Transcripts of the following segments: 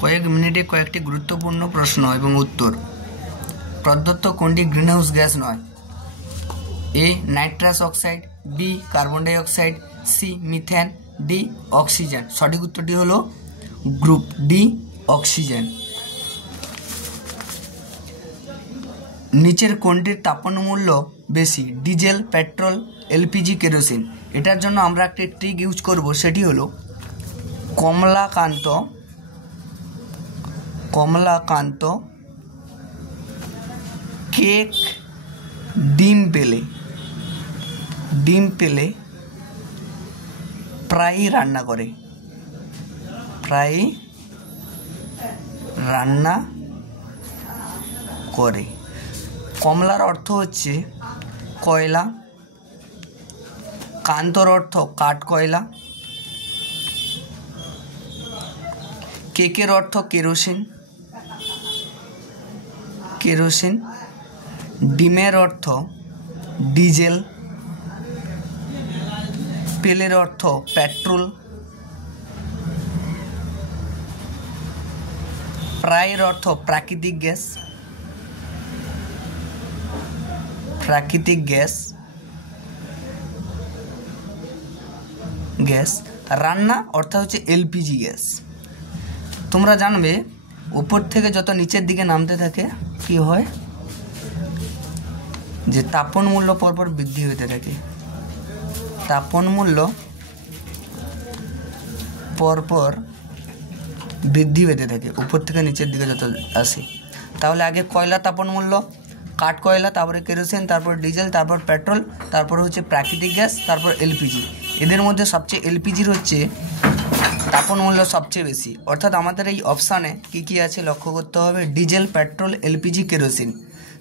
কয়েক মিনিটে কয়েকটি গুরুত্বপূর্ণ প্রশ্ন এবং উত্তর। প্রদত্ত কোনটি গ্রিনহাউস গ্যাস নয়? A nitrous oxide, B carbon dioxide, C methane, D oxygen. সঠিক উত্তরটি হলো গ্রুপ ডি অক্সিজেন। নিচের কোনটির তাপন মূল্য বেশি? Diesel, petrol, LPG, kerosene. এটার জন্য আমরা একটি ট্রিক ইউজ করব, সেটি হলো কমলাকান্ত কেক ডিম পেলে প্রায়ই রান্না করে। কমলার অর্থ হচ্ছে কয়লা, কান্তর অর্থ কাঠ কয়লা, কেকের অর্থ কেরোসিন, ডিমের অর্থ ডিজেল, পেলের অর্থ পেট্রোল, প্রায়ের অর্থ প্রাকৃতিক গ্যাস, রান্না অর্থাৎ হচ্ছে এলপিজি গ্যাস। তোমরা জানবে উপর থেকে যত নিচের দিকে নামতে থাকে কি হয়, যে তাপন মূল্য পরপর বৃদ্ধি হতে থাকে। তাপন মূল্য পরপর বৃদ্ধি পেতে থাকে উপর থেকে নিচের দিকে যত আসে। তাহলে আগে কয়লা তাপন মূল্য, কাঠ কয়লা, তারপরে কেরোসিন, তারপর ডিজেল, তারপর পেট্রোল, তারপর হচ্ছে প্রাকৃতিক গ্যাস, তারপর এলপিজি। এদের মধ্যে সবচেয়ে এলপিজির হচ্ছে তাপন মূল্য সবচেয়ে বেশি। অর্থাৎ আমাদের এই অপশানে কি আছে লক্ষ্য করতে হবে, ডিজেল, পেট্রোল, এলপিজি, কেরোসিন।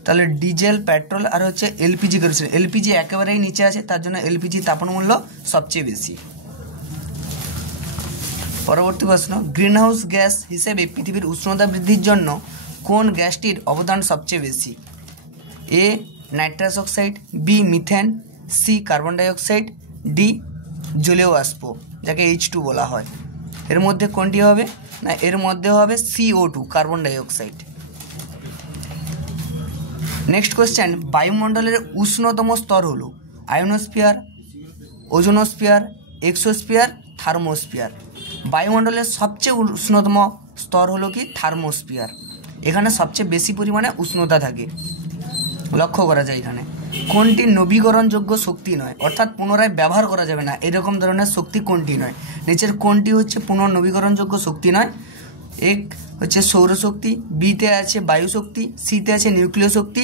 তাহলে ডিজেল, পেট্রোল আর হচ্ছে এলপিজি, কেরোসিন। এলপিজি একেবারেই নিচে আছে, তার জন্য এলপিজি তাপন মূল্য সবচেয়ে বেশি। পরবর্তী প্রশ্ন, গ্রিনহাউস গ্যাস হিসেবে পৃথিবীর উষ্ণতা বৃদ্ধির জন্য কোন গ্যাসটির অবদান সবচেয়ে বেশি? A nitrous oxide, B methane, C carbon dioxide, D জলীয় বাষ্প, যাকে H2 বলা হয়। এর মধ্যে কোনটি হবে না, এর মধ্যে হবে CO2 carbon die oxide. Next question, বায়ুমণ্ডলের উষ্ণতম স্তর হলো আয়োনোস্ফিয়ার, ওজোনোস্ফিয়ার, এক্সোস্ফিয়ার, থার্মোস্ফিয়ার। বায়ুমণ্ডলের সবচেয়ে উষ্ণতম স্তর হলো কি থার্মোস্ফিয়ার। এখানে সবচেয়ে বেশি পরিমাণে উষ্ণতা থাকে, লক্ষ্য করা যায়। এখানে কোনটি নবীকরণযোগ্য শক্তি নয়, অর্থাৎ পুনরায় ব্যবহার করা যাবে না এরকম ধরনের শক্তি কোনটি নয়? নিচের কোনটি হচ্ছে পুনর্নবীকরণযোগ্য শক্তি নয়? এক হচ্ছে সৌরশক্তি, বিতে আছে বায়ু শক্তি, সিতে আছে নিউক্লিয় শক্তি,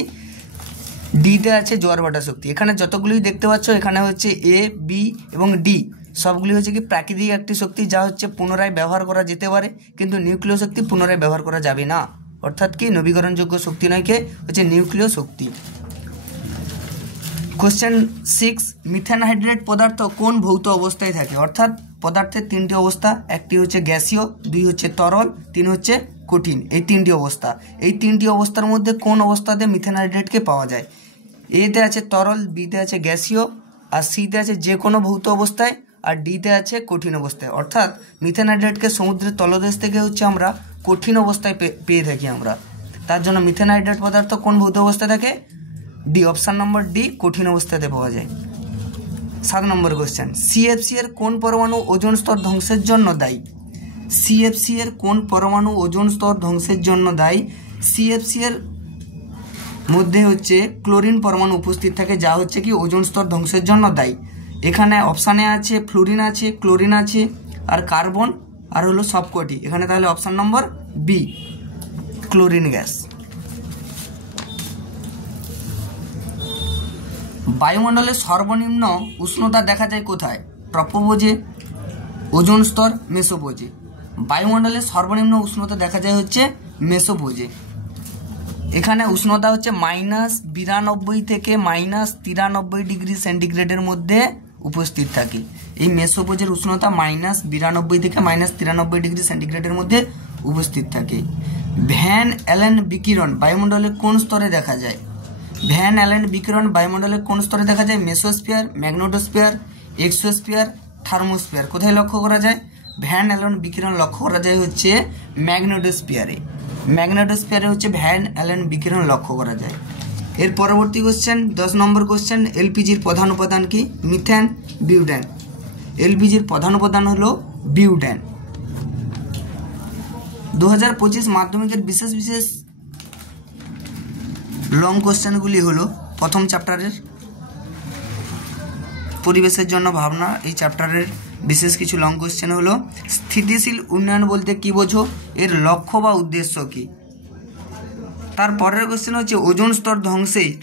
ডিতে আছে জোয়ার ভাটা শক্তি। এখানে যতগুলি দেখতে পাচ্ছ এখানে হচ্ছে এ, বি এবং ডি সবগুলি হচ্ছে কি প্রাকৃতিক একটি শক্তি, যা হচ্ছে পুনরায় ব্যবহার করা যেতে পারে, কিন্তু নিউক্লিয় শক্তি পুনরায় ব্যবহার করা যাবে না। অর্থাৎ কি নবীকরণযোগ্য শক্তি নয়, কে হচ্ছে নিউক্লিয় শক্তি। কোশ্চেন 6, মিথেন হাইড্রেট পদার্থ কোন ভৌত অবস্থায় থাকে? অর্থাৎ পদার্থের তিনটি অবস্থা, একটি হচ্ছে গ্যাসীয়, দুই হচ্ছে তরল, তিন হচ্ছে কঠিন। এই তিনটি অবস্থা, এই তিনটি অবস্থার মধ্যে কোন অবস্থাতে মিথেন হাইড্রেটকে পাওয়া যায়? এতে আছে তরল, বিতে আছে গ্যাসীয়, আর সিতে আছে যে কোনো ভৌত অবস্থায়, আর ডিতে আছে কঠিন অবস্থায়। অর্থাৎ মিথেন হাইড্রেটকে সমুদ্রের তলদেশ থেকে হচ্ছে আমরা কঠিন অবস্থায় পেয়ে থাকি আমরা। তার জন্য মিথেন হাইড্রেট পদার্থ কোন ভৌত অবস্থায় থাকে? ডি, অপশান নম্বর ডি, কঠিন অবস্থাতে পাওয়া যায়। 7 নম্বর কোশ্চেন, সিএফসি এর কোন পরমাণু ওজোন স্তর ধ্বংসের জন্য দায়ী? সিএফসি এর কোন পরমাণু ওজোন স্তর ধ্বংসের জন্য দায়ী? সিএফসি এর মধ্যে হচ্ছে ক্লোরিন পরমাণু উপস্থিত থাকে, যা হচ্ছে কি ওজোন স্তর ধ্বংসের জন্য দায়ী। এখানে অপশানে আছে ফ্লোরিন আছে, ক্লোরিন আছে, আর কার্বন, আর হলো সবকটি। এখানে তাহলে অপশান নম্বর বি, ক্লোরিন গ্যাস। বায়ুমণ্ডলের সর্বনিম্ন উষ্ণতা দেখা যায় কোথায়? ট্রপোপোজে, ওজোন স্তর, মেসোপোজে। বায়ুমণ্ডলের সর্বনিম্ন উষ্ণতা দেখা যায় হচ্ছে মেসোপোজে। এখানে উষ্ণতা হচ্ছে -92 থেকে -93 ডিগ্রি সেন্টিগ্রেডের মধ্যে উপস্থিত থাকে। এই মেসোপোজের উষ্ণতা -92 থেকে -93 ডিগ্রি সেন্টিগ্রেডের মধ্যে উপস্থিত থাকে। ভ্যান অ্যালেন বিকিরণ বায়ুমণ্ডলের কোন স্তরে দেখা যায়? ভ্যান অ্যালেন বিকিরণ বায়ুমণ্ডলের কোন স্তরে দেখা যায়? Mesosphere, magnetosphere, exosphere, thermosphere. কোথায় লক্ষ্য করা যায়? ভ্যান অ্যালেন বিকিরণ লক্ষ্য করা যায় হচ্ছে ম্যাগনেটোস্ফিয়ারে। ম্যাগনেটোস্ফিয়ারে হচ্ছে ভ্যান অ্যালেন বিকিরণ লক্ষ্য করা যায়। এর পরবর্তী কোশ্চেন 10 নম্বর কোশ্চেন, এলপিজির প্রধান উপাদান কি? Methane, butane. এলপিজির প্রধান উপাদান হলো বিউটেন। 2025 মাধ্যমিকের বিশেষ বিশেষ লং কোশ্চেনগুলি হলো প্রথম চ্যাপ্টারের পরিবেশের জন্য ভাবনা, এই চ্যাপ্টারের বিশেষ কিছু লং কোশ্চেন হলো স্থিতিশীল উন্নয়ন বলতে কি বোঝো, এর লক্ষ্য বা উদ্দেশ্য কি। তার পরের কোশ্চেন হচ্ছে ওজোন স্তর ধ্বংসের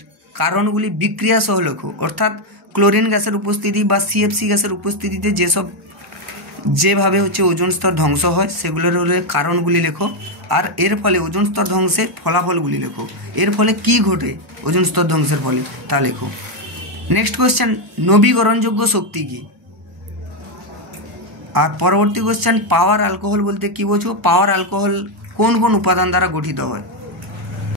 কারণগুলি বিক্রিয়া সহ লেখো, অর্থাৎ ক্লোরিন গ্যাসের উপস্থিতি বা সিএফসি গ্যাসের উপস্থিতিতে যেভাবে হচ্ছে ওজোন স্তর ধ্বংস হয় সেগুলোর হলে কারণগুলি লেখো, আর এর ফলে ওজোন স্তর ধ্বংসের ফলাফলগুলি লেখো, এর ফলে কি ঘটে ওজোন স্তর ধ্বংসের ফলে তা লেখো। নেক্সট কোশ্চেন, নবীকরণযোগ্য শক্তি কি। আর পরবর্তী কোশ্চেন, পাওয়ার অ্যালকোহল বলতে কি বোঝো, পাওয়ার অ্যালকোহল কোন কোন উপাদান দ্বারা গঠিত হয়।